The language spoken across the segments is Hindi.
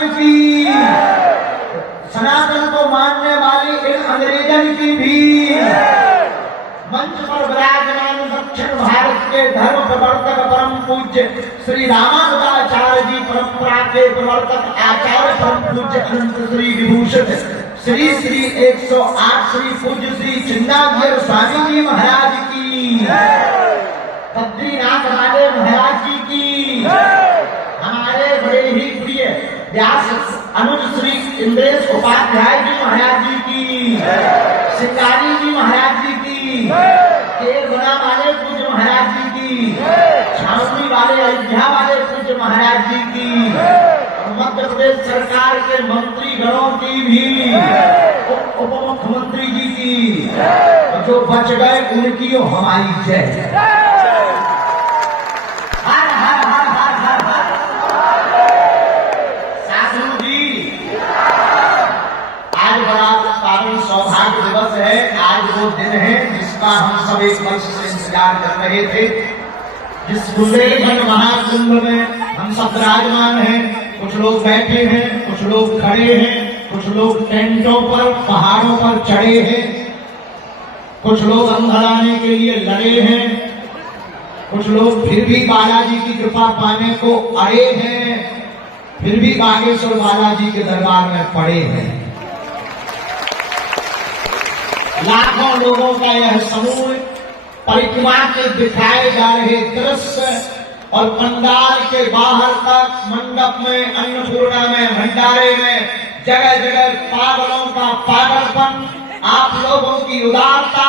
महाराज की, सनातन को मानने वाली इन अंग्रेजन की भी। मंच पर विराजमान दक्षिण भारत के धर्म प्रवर्तक परम पूज्य श्री रामानुजाचार्य जी, परंपरा के प्रवर्तक आचार्य परम पूज्य अनंत श्री विभूषित श्री श्री 108 श्री पूज्य श्री चिन्नागिर स्वामी जी महाराज की, बद्रीनाथ वाले महाराज जी की, हमारे बड़े ही प्रिय व्यास अनुज श्री इंद्रेश उपाध्याय जी महाराज जी की, सिंगारी जी महाराज जी की, केरगुना वाले पूज्य महाराज जी की, छावनी वाले अयोध्या वाले पूज्य महाराज जी की, मध्य प्रदेश सरकार के मंत्री गणों की भी, उप मुख्यमंत्री जी की, जो बच गए उनकी हमारी जय। सौभाग्य दिवस है, आज वो दिन है जिसका हम सब एक वर्ष से इंतजार कर रहे थे, जिस बुंदेलखंड महाकुंभ में हम सब विराजमान हैं। कुछ लोग बैठे हैं, कुछ लोग खड़े हैं, कुछ लोग टेंटों पर पहाड़ों पर चढ़े हैं, कुछ लोग अंधड़ाने के लिए लड़े हैं, कुछ लोग फिर भी बालाजी की कृपा पाने को अड़े हैं, फिर भी बागेश्वर बालाजी के दरबार में पड़े हैं। लाखों लोगों का यह समूह परिक्रमा के दिखाए जा रहे दृश्य और पंडाल के बाहर तक, मंडप में, अन्नपूर्णा में, भंडारे में, जगह जगह पागलों का पागलपन, आप लोगों की उदारता,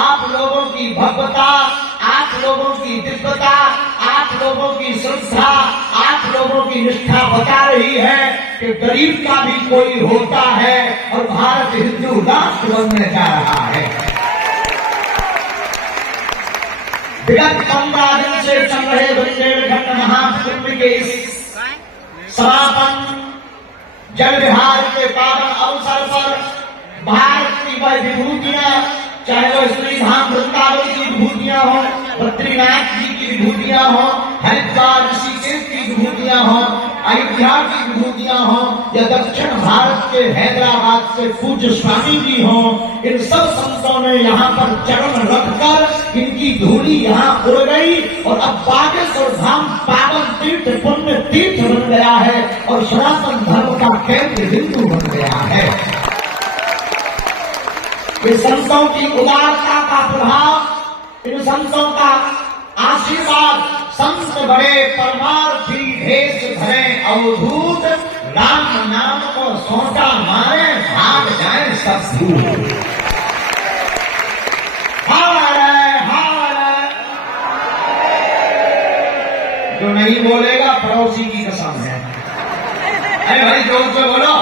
आप लोगों की भव्यता, आप लोगों की दिव्यता, आप लोगों की श्रद्धा, आप लोगों की निष्ठा बता रही है कि गरीब का भी कोई होता है और भारत हिंदू राष्ट्र बनने जा रहा है। विगत 15 दिन से चल रहे बुंदेलखंड महाकुंभ के इस समापन जल विहार के पावन अवसर पर भारत की वह विभूतियां, चाहे वो श्रीधाम वृंदावन की विभूतियां हो, बद्रीनाथ जी की विभूतियां हो, हरिद्वार ऋषिकेश की विभूतियां हो, अयोध्या की विभूतियां हो, या दक्षिण भारत के हैदराबाद से पूज्य स्वामी जी हो, इन सब संतों ने यहाँ पर चरण रखकर इनकी धूली यहाँ उड़ गई और अब बागेश्वर धाम पावन तीर्थ, पुण्य तीर्थ बन गया है और सनातन धर्म का केंद्र हिंदू बन गया है। इन संतों की उदारता का प्रभाव, इन संतों का आशीर्वाद, संत बड़े परमार्थी भेष धरे अवधूत, राम नाम को सोचा मारे भाग जाए सब दूर। जो नहीं बोलेगा पड़ोसी की कसम है। अरे भाई जोर से बोलो,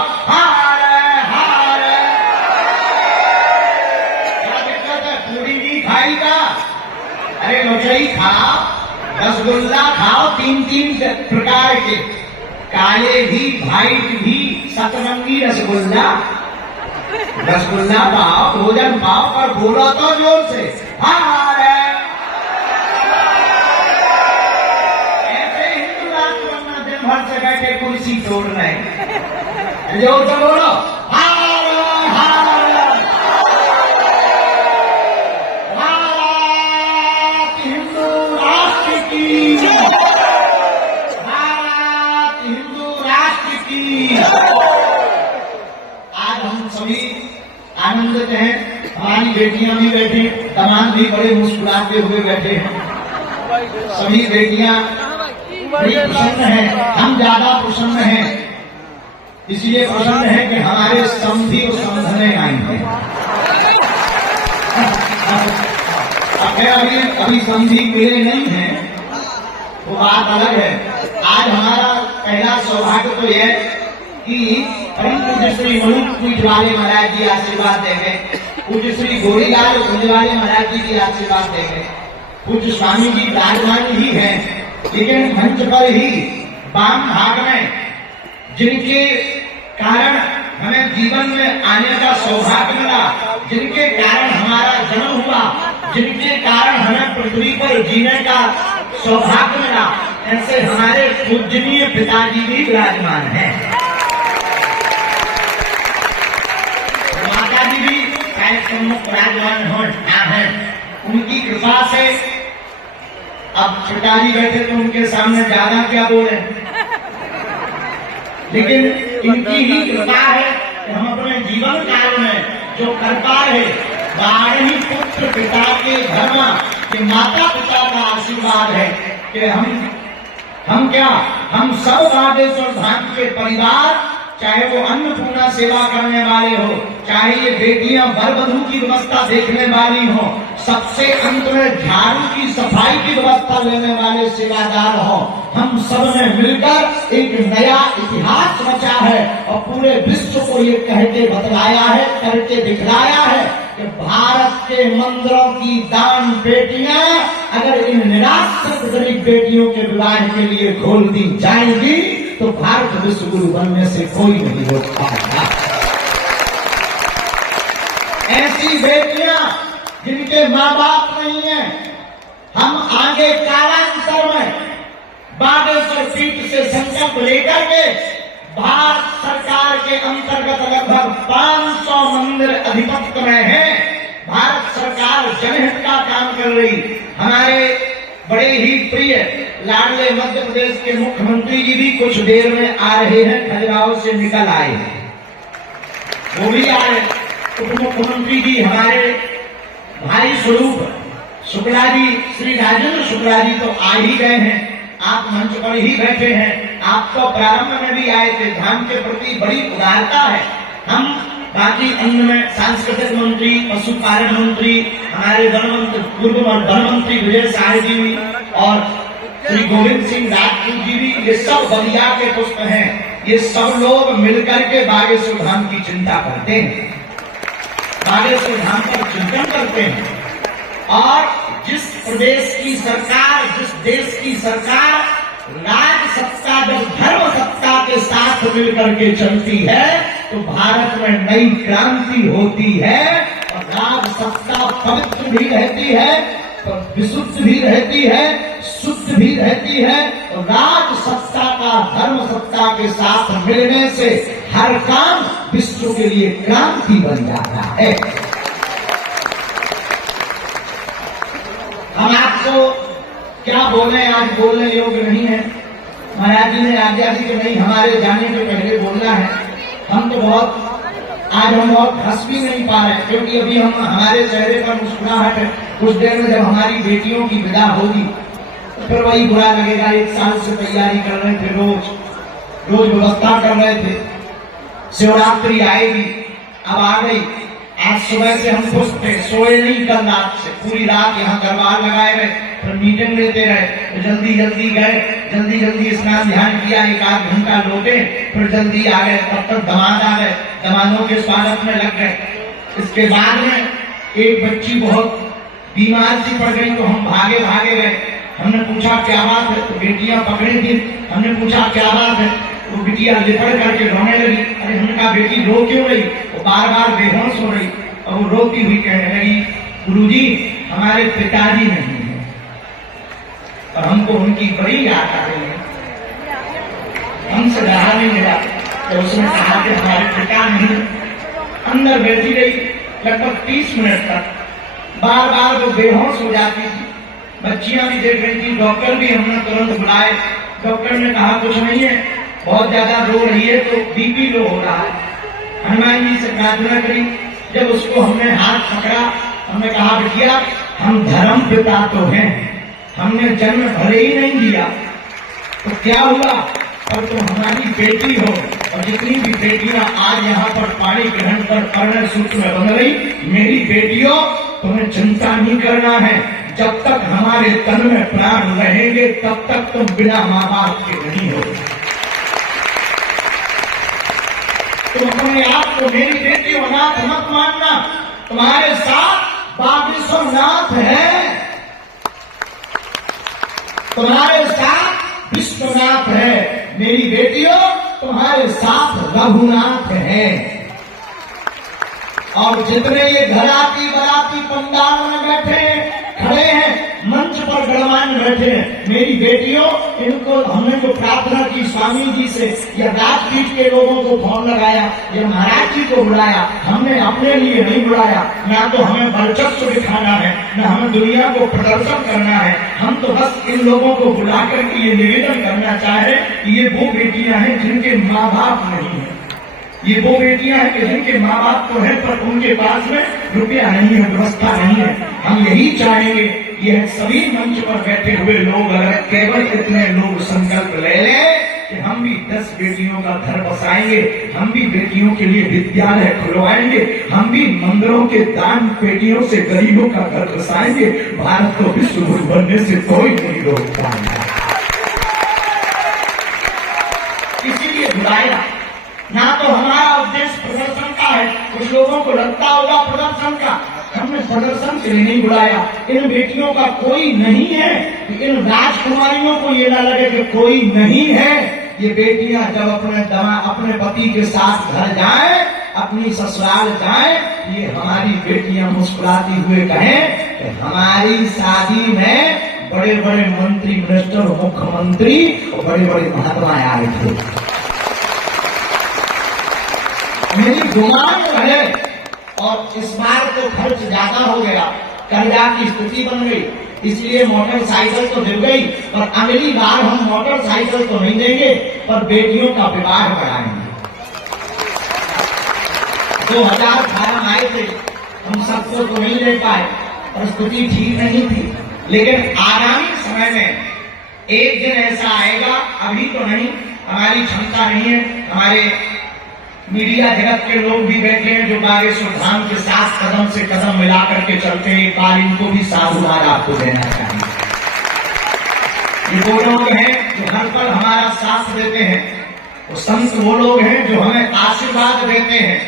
अरे मिठाई खाओ, रसगुल्ला खाओ, 3 प्रकार के, काले भी, व्हाइट भी, सतरंगी रसगुल्ला, रसगुल्ला पाओ, भोजन पाओ, पर बोलो तो जोर से ऐसे हिंदू राष्ट्र बनना, दिन भर से बैठे कुर्सी तोड़ रहे, जोर से बोलो आनंदित हैं। हमारी बेटियां भी बैठी, तमाम भी बड़े मुस्कुराते हुए बैठे हैं। सभी बेटियां बड़ी प्रसन्न हैं, हम ज्यादा प्रसन्न हैं। इसलिए प्रसन्न है कि हमारे समधी और समधने आई हैं। अभी समधी मिले नहीं हैं, वो बात अलग है। आज हमारा पहला सौभाग्य तो यह कि परम पूज्य श्री मनुष्य पीठ वाले महाराज जी आशीर्वाद देंगे, पूज्य श्री गोरीलाल वाले महाराज जी की आशीर्वाद देंगे, पूज्य स्वामी जी विराजमान ही हैं, लेकिन मंच पर ही वाम भाग में जिनके कारण हमें जीवन में आने का सौभाग्य मिला, जिनके कारण हमारा जन्म हुआ, जिनके कारण हमें पृथ्वी पर जीने का सौभाग्य मिला, ऐसे हमारे पूजनीय पिताजी भी विराजमान हैं। सम्मुख विराजमान है, उनकी कृपा से अब पिताजी बैठे तो उनके सामने ज्यादा क्या बोले, लेकिन इनकी ही कृपा है कि हम अपने जीवन काल में जो कर पा रहे, बारह ही पुत्र पिता के धर्म के माता पिता का आशीर्वाद है कि हम क्या, हम सब बागेश्वर धाम के परिवार, चाहे वो अन्नपूर्णा सेवा करने वाले हो, चाहे ये बेटियां वर वधू की व्यवस्था देखने वाली हो, सबसे अंत में झाड़ू की सफाई की व्यवस्था लेने वाले सेवादार हो, हम सब ने मिलकर एक नया इतिहास रचा है और पूरे विश्व को ये कह के बतलाया है, करके दिखलाया है कि भारत के मंदिरों की दान बेटियां अगर इन निराश्रित गरीब बेटियों के विवाह के लिए खोल दी जाएंगी तो भारत विश्व गुरु बनने से कोई नहीं रोक पाएगा। ऐसी बेटियां जिनके माँ बाप नहीं है, हम आगे कालांतर में बागेश्वर पीठ से संकल्प लेकर के भारत सरकार के अंतर्गत लगभग 500 मंदिर अधिपत्य में है। भारत सरकार जनहित का काम कर रही। हमारे बड़े ही प्रिय लाडले मध्य प्रदेश के मुख्यमंत्री जी भी कुछ देर में आ रहे हैं, खजुराहो से निकल आए हैं, वो भी आए। उप मुख्यमंत्री जी हमारे भाई स्वरूप शुक्ला जी, श्री राजेंद्र शुक्ला जी तो आ ही गए हैं, आप मंच पर ही बैठे हैं। आप तो प्रारंभ में भी आए थे। धाम के प्रति बड़ी उदारता है। हम बाकी अन्य में सांस्कृतिक मंत्री, पशुपालन मंत्री, हमारे पूर्व वन मंत्री विजय साय जी और श्री गोविंद सिंह राजपूत जी भी, ये सब बलिया के पुष्प हैं। ये सब लोग मिलकर के बागेश्वर धाम की चिंता करते हैं, बागेश्वर धाम पर चिंतन करते हैं। और जिस प्रदेश की सरकार, जिस देश की सरकार राज सत्ता जब धर्म सत्ता के साथ मिलकर के चलती है तो भारत में नई क्रांति होती है और राज सत्ता पवित्र भी रहती है, तो विशुद्ध भी रहती है, शुद्ध भी रहती है। और राज सत्ता का धर्म सत्ता के साथ मिलने से हर काम विश्व के लिए क्रांति बन जाता है। हम आपको क्या बोले, आज बोलने योग्य नहीं है। महाराज जी ने आज्ञा दी कि नहीं, हमारे जाने के पहले बोलना है। हम तो आज हम बहुत हंस भी नहीं पा रहे, क्योंकि अभी हमारे चेहरे पर मुस्कुराहट है। कुछ देर में जब हमारी बेटियों की विदा होगी तो फिर वही बुरा लगेगा। 1 साल से तैयारी कर रहे थे, रोज व्यवस्था कर रहे थे, शिवरात्रि आएगी, अब आ गई। आज सुबह से हम खुश थे, सोए नहीं कल रात से, पूरी रात यहाँ दरबार लगाए रहे, फिर मीटिंग लेते रहे, तो जल्दी जल्दी गए, जल्दी जल्दी स्नान ध्यान किया, 1 घंटा लौटे, फिर जल्दी आ गए। तब तक दामाद आ गए, दामादों के स्वागत में लग गए। इसके बाद में एक बच्ची बहुत बीमार सी पड़ गई, तो हम भागे गए। हमने पूछा क्या बात है, तो बेटियां पकड़ी थी। हमने पूछा क्या बात है, वो बिटिया लिपट करके रोने लगी। अरे हमने कहा बेटी रो क्यों रही? वो बार बेहोश हो रही और वो रोती हुई कहने लगी, गुरुजी हमारे पिताजी नहीं है और हमको उनकी बड़ी याद आ रही है। हमसे रहा नहीं मिला, तो उसने कहा कि हमारे पिता नहीं। अंदर बैठी रही लगभग 30 मिनट तक, बार वो बेहोश हो जाती थी। बच्चियां भी देख रही थी, डॉक्टर भी हमने तुरंत बुलाए। डॉक्टर ने कहा कुछ नहीं है, बहुत ज्यादा रो रही है तो बीपी लो हो रहा है। हनुमान जी से प्रार्थना करी। जब उसको हमने हाथ पकड़ा, हमने कहा बिटिया हम धर्म पिता तो हैं, हमने जन्म भले ही नहीं दिया तो क्या हुआ, पर तुम हमारी बेटी हो। और जितनी भी बेटियां आज यहाँ पर पानी ग्रहण पर पर्ण सूत्र में बन रही, मेरी बेटियों तुम्हें चिंता नहीं करना है। जब तक हमारे तन में प्राण रहेंगे तब तक तुम बिना माँ बाप के नहीं हो। तुम अपने आप को मेरी बेटी अनाथ मत मानना, तुम्हारे साथ बागेश्वर नाथ है, तुम्हारे साथ विश्वनाथ है। मेरी बेटियों तुम्हारे साथ रघुनाथ है। और जितने ये घराती बराती पंडाल में बैठे खड़े हैं, मंच पर पर गणमान्य बैठे हैं। मेरी बेटियों, इनको हमने जो प्रार्थना की स्वामी जी से या राजपीठ के लोगों को फोन लगाया या महाराज जी को बुलाया, हमने अपने लिए नहीं बुलाया। ना तो हमें वर्चस्व दिखाना है, न हमें दुनिया को प्रदर्शन करना है। हम तो बस इन लोगों को बुला करके ये निवेदन करना चाहे कि ये वो बेटियां हैं जिनके माँ बाप नहीं है। ये वो बेटियां हैं कि जिनके माँ बाप तो हैं पर उनके पास में रुपया नहीं है, व्यवस्था नहीं है। हम यही चाहेंगे, ये सभी मंच पर बैठे हुए लोग अगर केवल इतने लोग संकल्प ले लें कि हम भी 10 बेटियों का घर बसाएंगे, हम भी बेटियों के लिए विद्यालय खुलवाएंगे, हम भी मंदिरों के दान पेटियों से गरीबों का घर बसाएंगे, भारत को विश्व गुरु बनने से कोई नहीं रोक पाएगा। इसीलिए बुलाया। ना तो हमारा उद्देश्य प्रदर्शन का है, कुछ लोगों को लगता होगा प्रदर्शन का, हमने प्रदर्शन के लिए नहीं बुलाया। इन बेटियों का कोई नहीं है, इन राजकुमारियों को ये ना लगे कि कोई नहीं है। ये बेटियां जब अपने पति के साथ घर जाएं, अपनी ससुराल जाएं, ये हमारी बेटियां मुस्कुराती हुए कहें कि हमारी शादी में बड़े बड़े मंत्री, मिनिस्टर, मुख्यमंत्री और बड़े बड़े महात्मा आए थे। मेरी गुमान रहे। और इस बार तो खर्च ज्यादा हो गया, कर्जा की स्थिति बन गई, इसलिए मोटरसाइकिल तो दे गई, पर अगली बार हम मोटरसाइकिल तो नहीं देंगे, पर बेटियों का विवाह कराएंगे। 2018 आए थे, हम सबको तो नहीं दे पाए, परिस्थिति ठीक नहीं थी, लेकिन आगामी समय में एक दिन ऐसा आएगा, अभी तो नहीं, हमारी क्षमता नहीं है। हमारे मीडिया जगत के लोग भी बैठे हैं जो बागेश्वर धाम के साथ कदम से कदम मिला करके चलते हैं, एक बार इनको भी साधुवाद आपको देना चाहिए। ये वो लोग हैं जो हर पल हमारा साथ देते हैं, वो संत वो लोग हैं जो हमें आशीर्वाद देते हैं।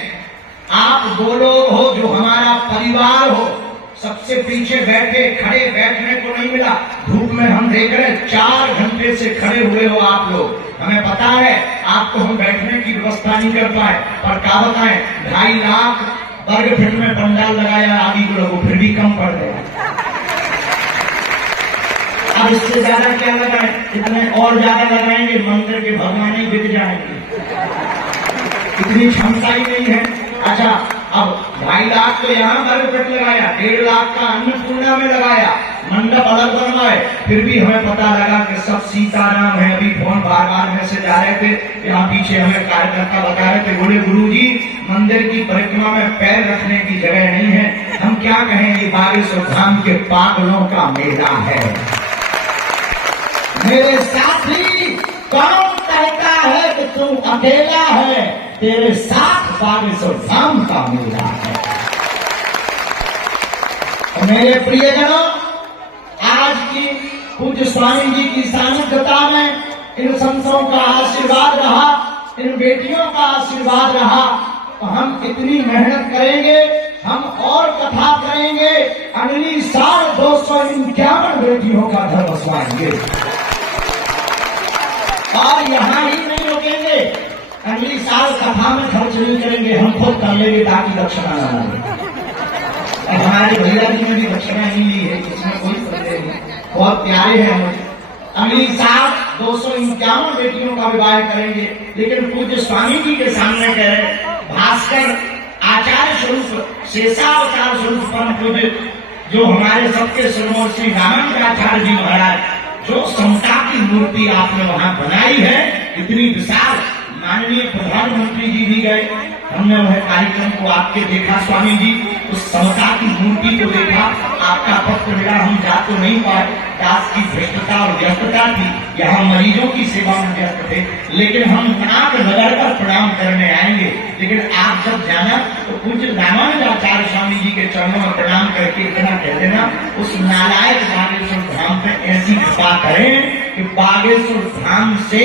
आप वो लोग हो जो हमारा परिवार हो। सबसे पीछे बैठे, खड़े बैठने को नहीं मिला, धूप में हम देख रहे 4 घंटे से खड़े हुए हो आप लोग। हमें पता है आपको हम बैठने की व्यवस्था नहीं कर पाए, पर क्या बताएं, 2.5 लाख वर्ग फीट में पंडाल लगाया आदि को लोगों, फिर भी कम पड़ गया। अब इससे ज्यादा क्या लगाए, इतने और ज्यादा लगाएंगे, मंदिर के भगवान ही बिक जाएंगे, इतनी क्षमता ही नहीं है। अच्छा, अब 2.5 लाख तो यहाँ वर्ग फीट लगाया, 1.5 लाख का अन्नपूर्णा में लगाया, मंडप अलग बनवाए, फिर भी हमें पता लगा कि सब सीताराम है। अभी फोन बार मैसेज आ रहे थे, यहाँ पीछे हमें कार्यकर्ता बता रहे थे, बोले गुरुजी मंदिर की परिक्रमा में पैर रखने की जगह नहीं है। हम क्या कहें, ये बागेश्वर धाम के पागलों का मेला है। मेरे साथी, कौन कहता है कि तू अकेला है, तेरे साथ बागेश्वर धाम का मेला है। मेरे प्रियजनों, आज की पूज्य स्वामी जी की सानिध्यता में इन संतों का आशीर्वाद रहा, इन बेटियों का आशीर्वाद रहा, तो हम इतनी मेहनत करेंगे, हम और कथा करेंगे, अगली साल 251 बेटियों का घर बसवाएंगे। और यहाँ ही नहीं रुकेंगे, अगली साल कथा में खर्च नहीं करेंगे, हम खुद कर लेंगे ताकि दक्षिणा न लगे। हमारे भैया जी ने भी दक्षिणा ही ली है, इसमें कोई संदेह नहीं, बहुत प्यारे हैं हमें। अगली साल 251 बेटियों का विवाह करेंगे, लेकिन पूज्य स्वामी जी के सामने कह रहे, भास्कर आचार्य स्वरूप, शेषावतार स्वरूप परम पूज्य जो हमारे सबके श्रीमोर श्री रामानंदाचार्य जी महाराज, जो समता की मूर्ति आपने वहां बनाई है, इतनी विशाल, माननीय प्रधानमंत्री जी भी गए, हमने वह कार्यक्रम को आपके देखा स्वामी जी, उस समता की मूर्ति को देखा, आपका पत्र मिला, हम जा तो नहीं पाए, दास की भ्रष्टता और व्यस्तता थी, यहाँ मरीजों की सेवा में व्यस्त थे, लेकिन हम नाक लगाकर प्रणाम करने आएंगे। लेकिन आप जब जाना तो पूज्य रामानंदाचार्य स्वामी जी के चरणों में प्रणाम करके इतना कह देना, उस नालायक बागेश्वर धाम पे ऐसी कृपा करें कि बागेश्वर धाम से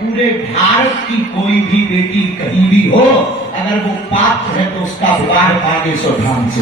पूरे भारत की कोई भी बेटी कहीं भी हो, अगर वो पात्र है तो उसका विवाह बागेश्वर धाम से